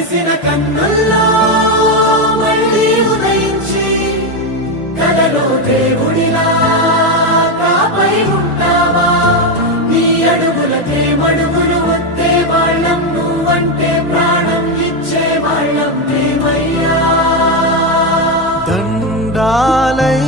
తడిసిన కన్నుల్లో మళ్ళీ ఉదయించి కలలో దేవుడిలా కాపై ఉంటావా? నీ అడుగులకే మడుగులు వస్తే వాళ్ళం, నువ్వంటే ప్రాణం ఇచ్చే వాళ్ళం మేమయ్యా. దండాలై